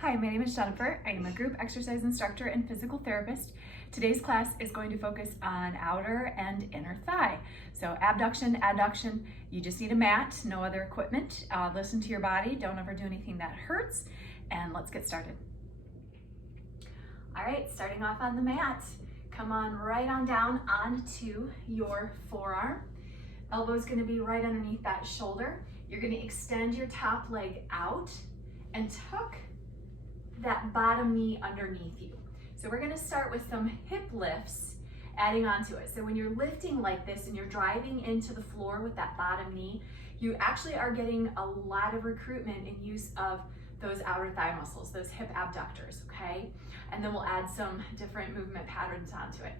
Hi, my name is Jennifer. I am a group exercise instructor and physical therapist. Today's class is going to focus on outer and inner thigh. So abduction, adduction, you just need a mat, no other equipment. Listen to your body, don't ever do anything that hurts, and let's get started. All right, starting off on the mat, come on right on down onto your forearm. Elbow's gonna be right underneath that shoulder. You're gonna extend your top leg out and tuck that bottom knee underneath you. So we're gonna start with some hip lifts, adding onto it. So when you're lifting like this and you're driving into the floor with that bottom knee, you actually are getting a lot of recruitment and use of those outer thigh muscles, those hip abductors, okay? And then we'll add some different movement patterns onto it.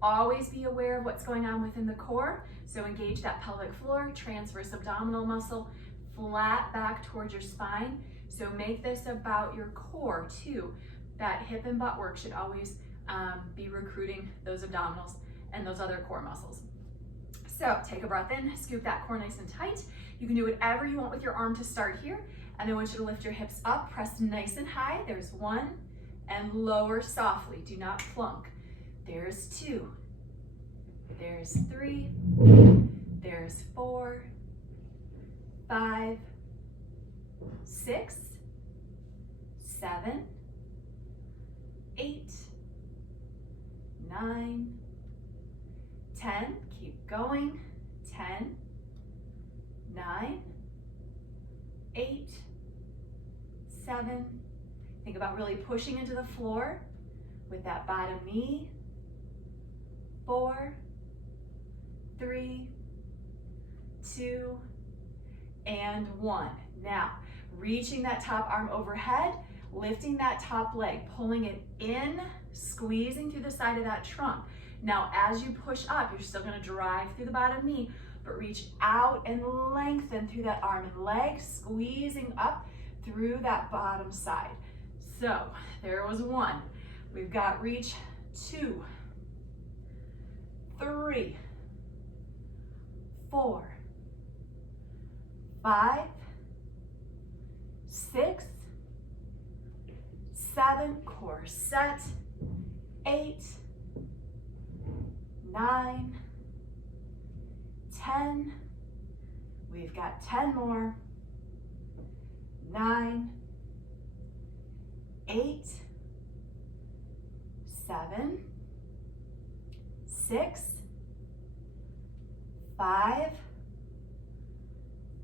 Always be aware of what's going on within the core. So engage that pelvic floor, transverse abdominal muscle, flat back towards your spine. So make this about your core too. That hip and butt work should always be recruiting those abdominals and those other core muscles. So take a breath in, scoop that core nice and tight. You can do whatever you want with your arm to start here. And I want you to lift your hips up, press nice and high. There's one, and lower softly, do not plunk. There's two, there's three, there's 4, 5, 6, 7, 8, 9, 10, keep going, 10, 9, 8, 7, think about really pushing into the floor with that bottom knee, 4, 3, 2, and 1. Now, reaching that top arm overhead, lifting that top leg, pulling it in, squeezing through the side of that trunk. Now, as you push up, you're still gonna drive through the bottom knee, but reach out and lengthen through that arm and leg, squeezing up through that bottom side. So, there was 1. We've got reach 2, 3, 4, 5, 6, 7, core set, 8, 9, 10, we've got 10 more, 9, 8, 7, 6, 5,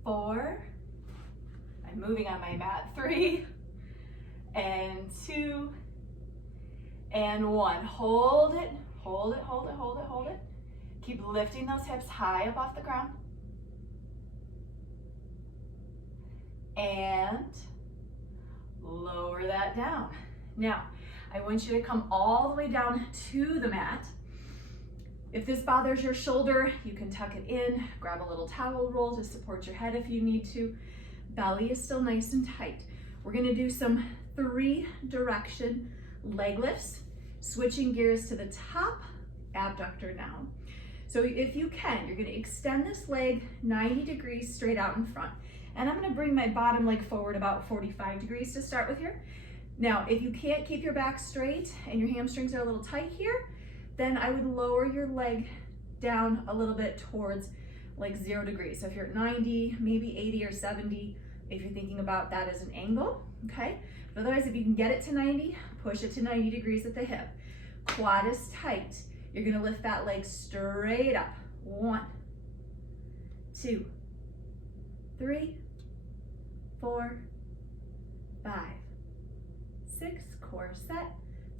4, I'm moving on my mat, 3, and 2, and 1. Hold it, hold it, hold it, hold it, hold it. Keep lifting those hips high up off the ground. And lower that down. Now, I want you to come all the way down to the mat. If this bothers your shoulder, you can tuck it in, grab a little towel roll to support your head if you need to. Belly is still nice and tight. We're gonna do some 3-direction leg lifts, switching gears to the top abductor now. So if you can, you're gonna extend this leg 90 degrees straight out in front. And I'm gonna bring my bottom leg forward about 45 degrees to start with here. Now, if you can't keep your back straight and your hamstrings are a little tight here, then I would lower your leg down a little bit towards like 0 degrees. So if you're at 90, maybe 80 or 70, if you're thinking about that as an angle, okay? But otherwise, if you can get it to 90, push it to 90 degrees at the hip. Quad is tight. You're gonna lift that leg straight up. 1, 2, 3, 4, 5, 6, core set,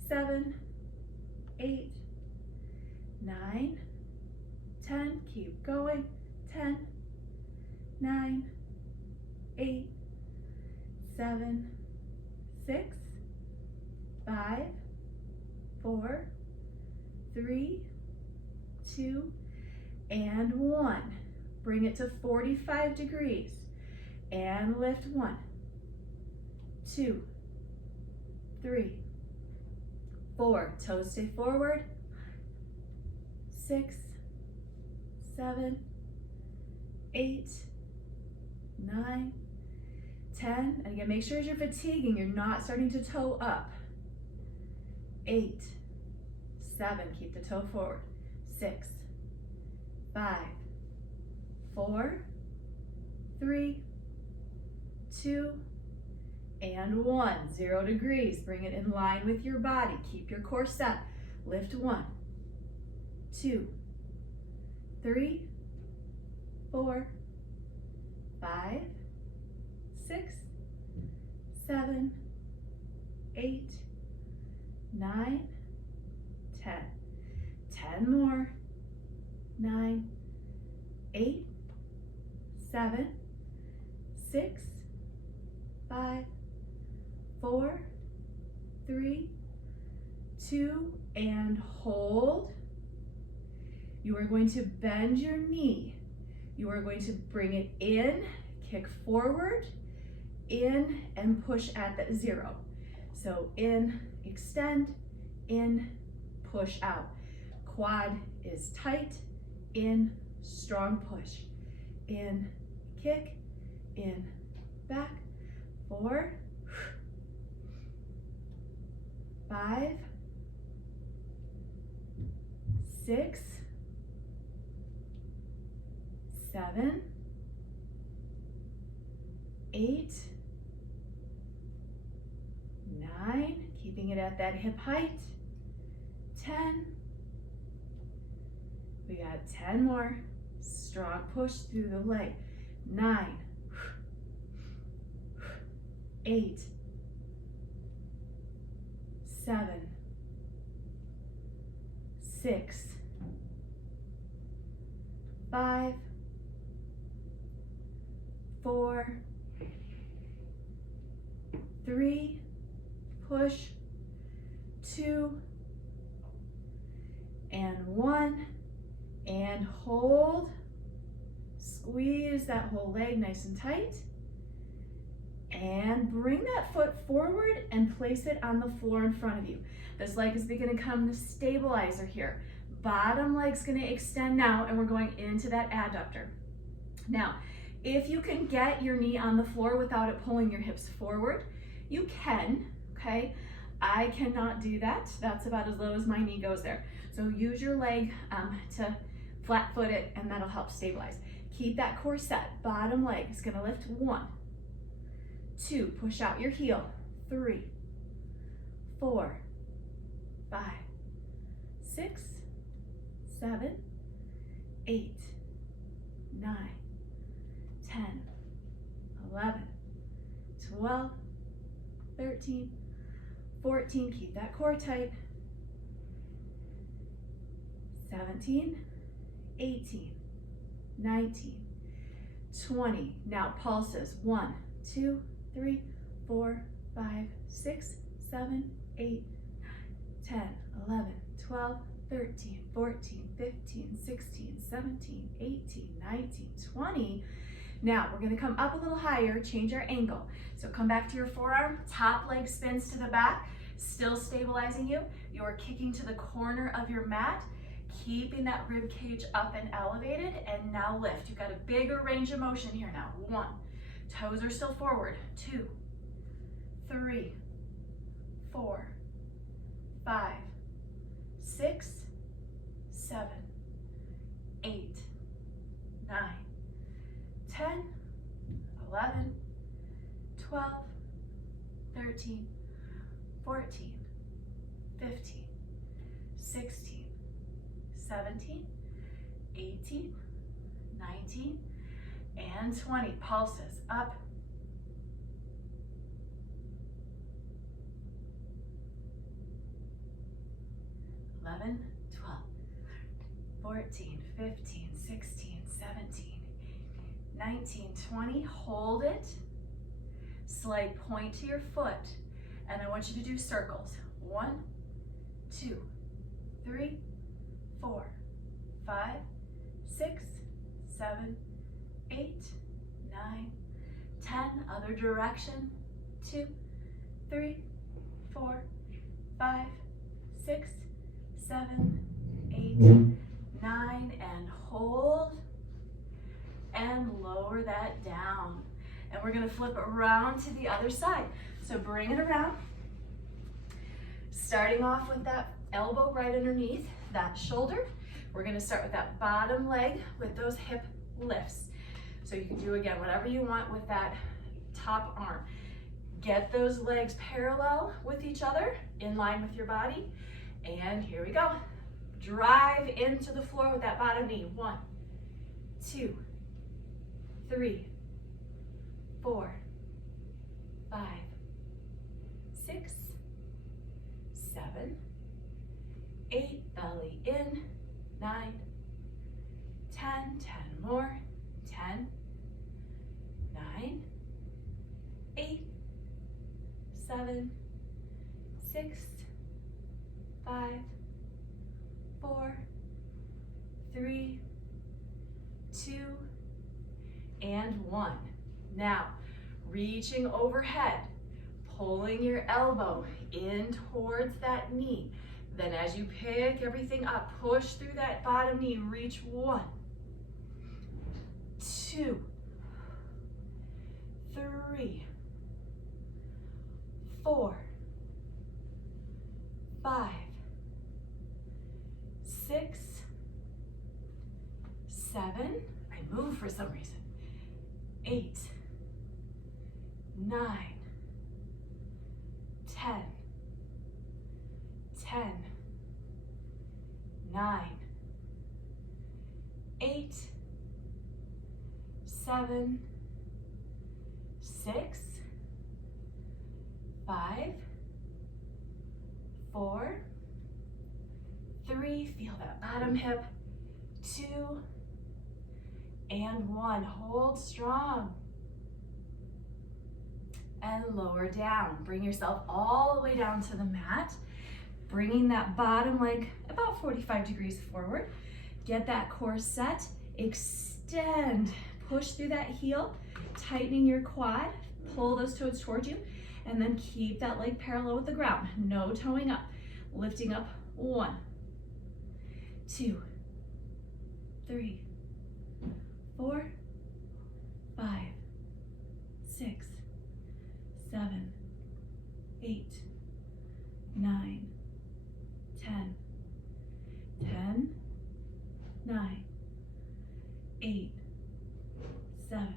7, 8, 9, 10, keep going, 10, 9, 8, 7, 6, 5, 4, 3, 2, and 1. Bring it to 45 degrees and lift 1, 2, 3, 4. Toes stay forward. 6, 7, 8, 9, 10, and again, make sure as you're fatiguing, you're not starting to toe up. 8, 7, keep the toe forward. 6, 5, 4, 3, 2, and 1. 0 degrees. Bring it in line with your body. Keep your core set. Lift 1, 2, 3, 4, 5, 6, 7, 8, 9, 10. 10 more. 9, 8, 7, 6, 5, 4, 3, 2, and hold. You are going to bend your knee. You are going to bring it in, kick forward, in, and push at that 0. So in, extend, in, push out. Quad is tight, in, strong push. In, kick, in, back. 4, 5, 6, 7, 8, 9, keeping it at that hip height. 10. We got 10 more. Strong push through the leg. 9, 8, 7, 6, 5, 4, 3, push, 2, and 1, and hold. Squeeze that whole leg nice and tight. And bring that foot forward and place it on the floor in front of you. This leg is going to become the stabilizer here. Bottom leg's going to extend now, and we're going into that adductor. Now, if you can get your knee on the floor without it pulling your hips forward, you can, okay? I cannot do that. That's about as low as my knee goes there. So use your leg to flat foot it, and that'll help stabilize. Keep that core set. Bottom leg is going to lift. 1, 2, push out your heel. 3, 4, 5, 6, 7, 8, 9, 10, 11, 12, 13, 14, keep that core tight. 17, 18, 19, 20. Now pulses. 1, 2, 3, 4, 5, 6, 7, 8, 9, 10, 11, 12, 13, 14, 15, 16, 17, 18, 19, 20. Now we're going to come up a little higher, change our angle. So come back to your forearm, top leg spins to the back, still stabilizing you. You are kicking to the corner of your mat, keeping that rib cage up and elevated, and now lift. You've got a bigger range of motion here now. 1, toes are still forward. 2, 3, 4, 5, 6, 7, 8, 9, 10, 11, 12, 13, 14, 15, 16, 17, 18, 19, and 20. Pulses up. 11, 12, 14, 15, 16, 17, 19, 20. Hold it. Slight point to your foot. And I want you to do circles. 1, 2, 3, 4, 5, 6, 7, 8, 9, 10. Other direction. 2, 3, 4, 5, 6, 7, 8, 9, and hold. And lower that down. And we're gonna flip around to the other side. So bring it around. Starting off with that elbow right underneath that shoulder. We're gonna start with that bottom leg with those hip lifts. So you can do, again, whatever you want with that top arm. Get those legs parallel with each other, in line with your body. And here we go. Drive into the floor with that bottom knee. 1, 2, 3, 4, 5, 6, 7, 8, belly in, 9, 10, 10 more, 10, 9, 8, 7, 6, 5, 4, 3, 2, and 1. Now, reaching overhead, pulling your elbow in towards that knee. Then as you pick everything up, push through that bottom knee, reach 1, 2, 3, 4, 5, 6, 7, I move for some reason, 8, 9, 10, 10, 9, 8, 7, 6, 5, 4, 3, feel that bottom hip, 2, and 1. Hold strong. And lower down. Bring yourself all the way down to the mat, bringing that bottom leg about 45 degrees forward. Get that core set, extend, push through that heel, tightening your quad, pull those toes towards you, and then keep that leg parallel with the ground. No toeing up. Lifting up. 1, 2, 3, 4, 5, 6, 7, 8, 9, 10, 10, 9, 8, 7,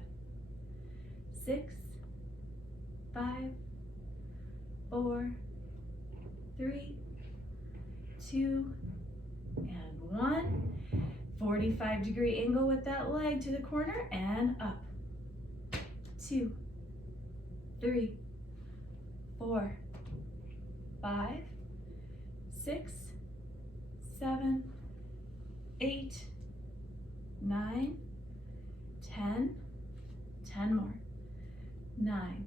6, 5, 4, 3, 2, and 1. 45-degree angle with that leg to the corner and up. 2, 3, 4, 5, 6, 7, 8, 9, 10, 10 more, 9,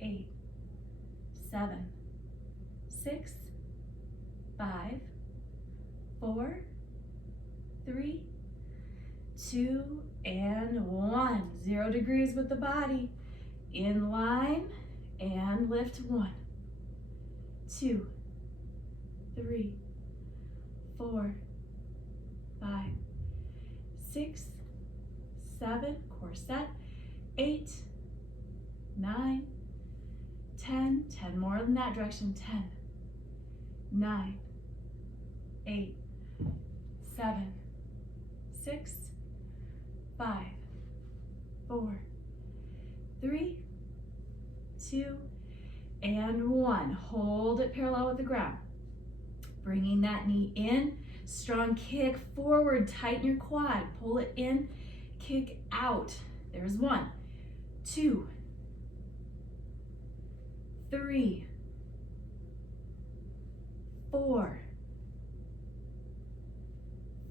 8, 7, 6, 5, 4, 3, 2, and 1. 0 degrees with the body. In line and lift. 1, 2, 3, 4, 5, 6, 7, core set, 8, 9, 10, 10 more in that direction, 10, 9, 8, 7, 6, 5, 4, 3, 2, and 1. Hold it parallel with the ground. Bringing that knee in, strong kick forward, tighten your quad, pull it in, kick out. There's 1, 2, 3, 4,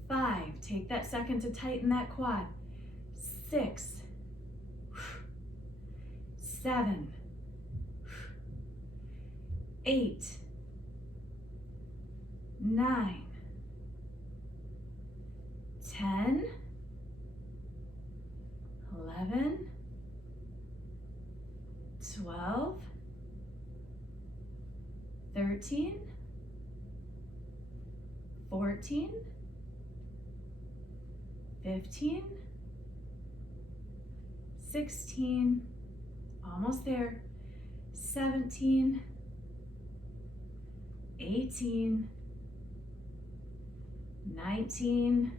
5. Take that second to tighten that quad. 6, 7, 8, 9, 10, 11, 12, 13, 14, 15, 16, almost there, 17, 18, 19,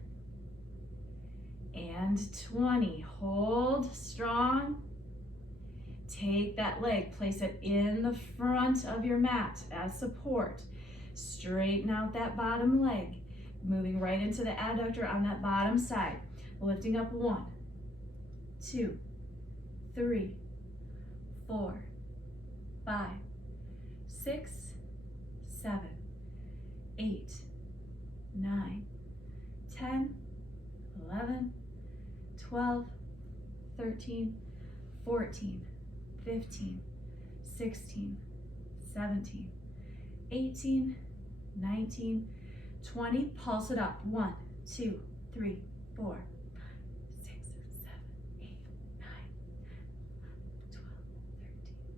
and 20. Hold strong. Take that leg, place it in the front of your mat as support. Straighten out that bottom leg, moving right into the adductor on that bottom side. Lifting up 1, 2, 3, 4, 5, 6, 7, 8, 9, 10, 11, 12, 13, 14, 15, 16, 17, 18, 19, 20. Pulse it up. 1, 2, 3, 4, 6, 7, 8, 9, 12, 13,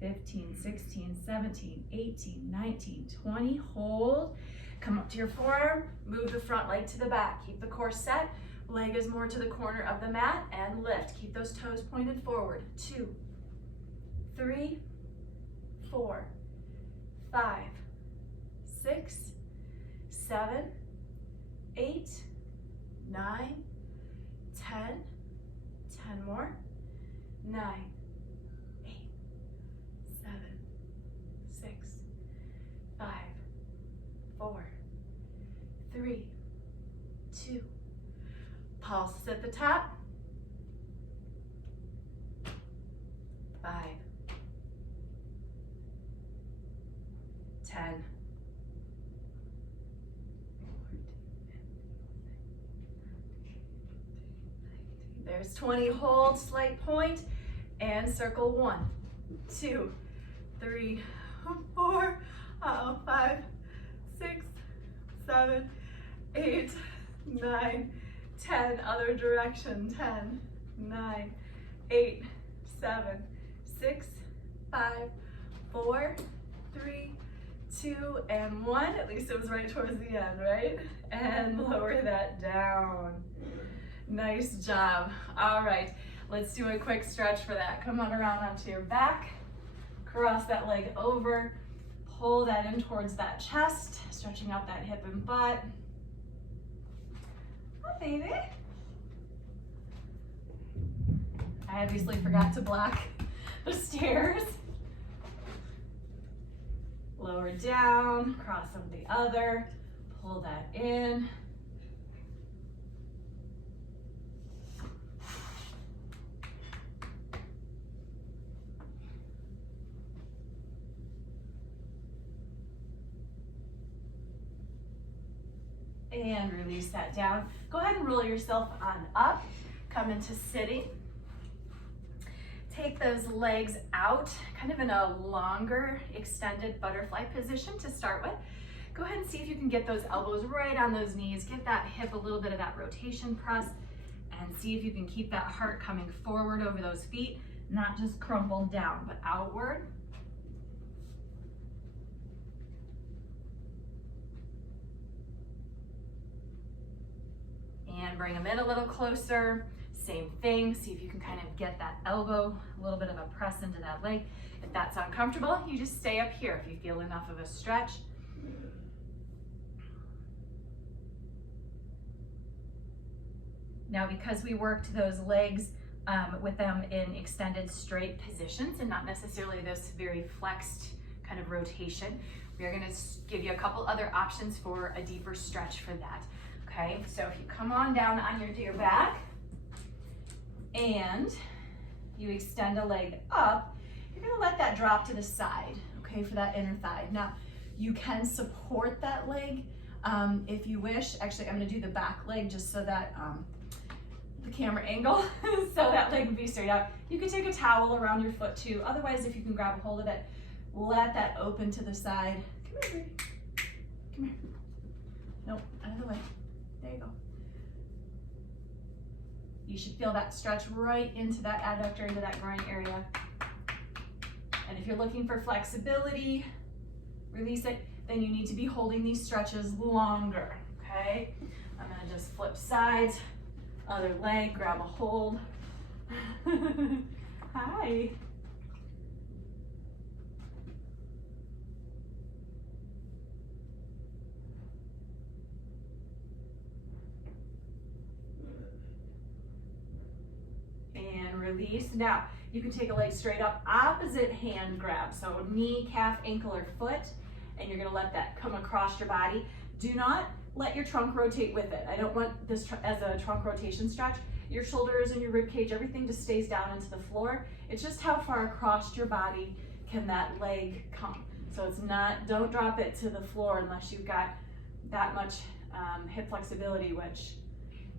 14, 15, 16, 17, 18, 19, 20. Hold. Come up to your forearm. Move the front leg to the back. Keep the core set. Leg is more to the corner of the mat and lift. Keep those toes pointed forward. 2, 3, 4, 5, 6, 7, 8, 9, 10, 10 more, 9, 8, 7, 6, 5, 4, 3, 2, pulse at the top, 5, 10, 14, there's 20, hold, slight point, and circle 1, 2, 3, 4, 5, 6, 7, 8, 9, 10, other direction, 10, 9, 8, 7, 6, 5, 4, 3, 2, and 1. At least it was right towards the end, right? And lower that down. Nice job. All right, let's do a quick stretch for that. Come on around onto your back. Cross that leg over. Pull that in towards that chest, stretching out that hip and butt. Hi, baby. I obviously forgot to block the stairs. Lower down, cross them the other, pull that in. And release that down. Go ahead and roll yourself on up, come into sitting. Take those legs out, kind of in a longer, extended butterfly position to start with. Go ahead and see if you can get those elbows right on those knees. Give that hip a little bit of that rotation press, and see if you can keep that heart coming forward over those feet, not just crumpled down, but outward. And bring them in a little closer. Same thing, see if you can kind of get that elbow, a little bit of a press into that leg. If that's uncomfortable, you just stay up here if you feel enough of a stretch. Now, because we worked those legs with them in extended straight positions and not necessarily this very flexed kind of rotation, we are gonna give you a couple other options for a deeper stretch for that. Okay, so if you come on down onto your back, and you extend a leg up, you're gonna let that drop to the side, okay, for that inner thigh. Now, you can support that leg if you wish. Actually, I'm gonna do the back leg just so that the camera angle, so that leg would be straight out. You can take a towel around your foot too. Otherwise, if you can grab a hold of it, let that open to the side. Come here, baby. Come here. Nope, out of the way. There you go. You should feel that stretch right into that adductor, into that groin area. And if you're looking for flexibility, release it, then you need to be holding these stretches longer, okay? I'm gonna just flip sides, other leg, grab a hold. Hi. And release. Now, you can take a leg straight up, opposite hand grab. So knee, calf, ankle, or foot, and you're gonna let that come across your body. Do not let your trunk rotate with it. I don't want this as a trunk rotation stretch. Your shoulders and your rib cage, everything just stays down into the floor. It's just how far across your body can that leg come. So it's not, don't drop it to the floor unless you've got that much hip flexibility, which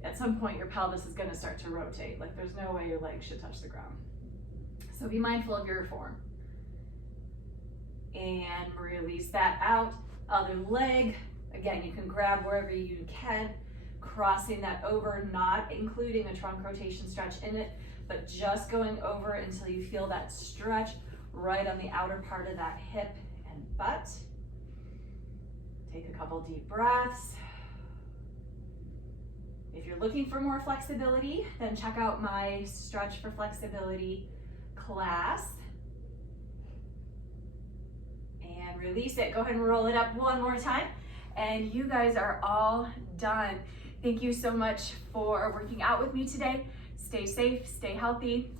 at some point your pelvis is gonna start to rotate. Like there's no way your legs should touch the ground. So be mindful of your form. And release that out. Other leg, again, you can grab wherever you can, crossing that over, not including a trunk rotation stretch in it, but just going over until you feel that stretch right on the outer part of that hip and butt. Take a couple deep breaths. If you're looking for more flexibility, then check out my Stretch for Flexibility class. And release it. Go ahead and roll it up one more time. And you guys are all done. Thank you so much for working out with me today. Stay safe, stay healthy.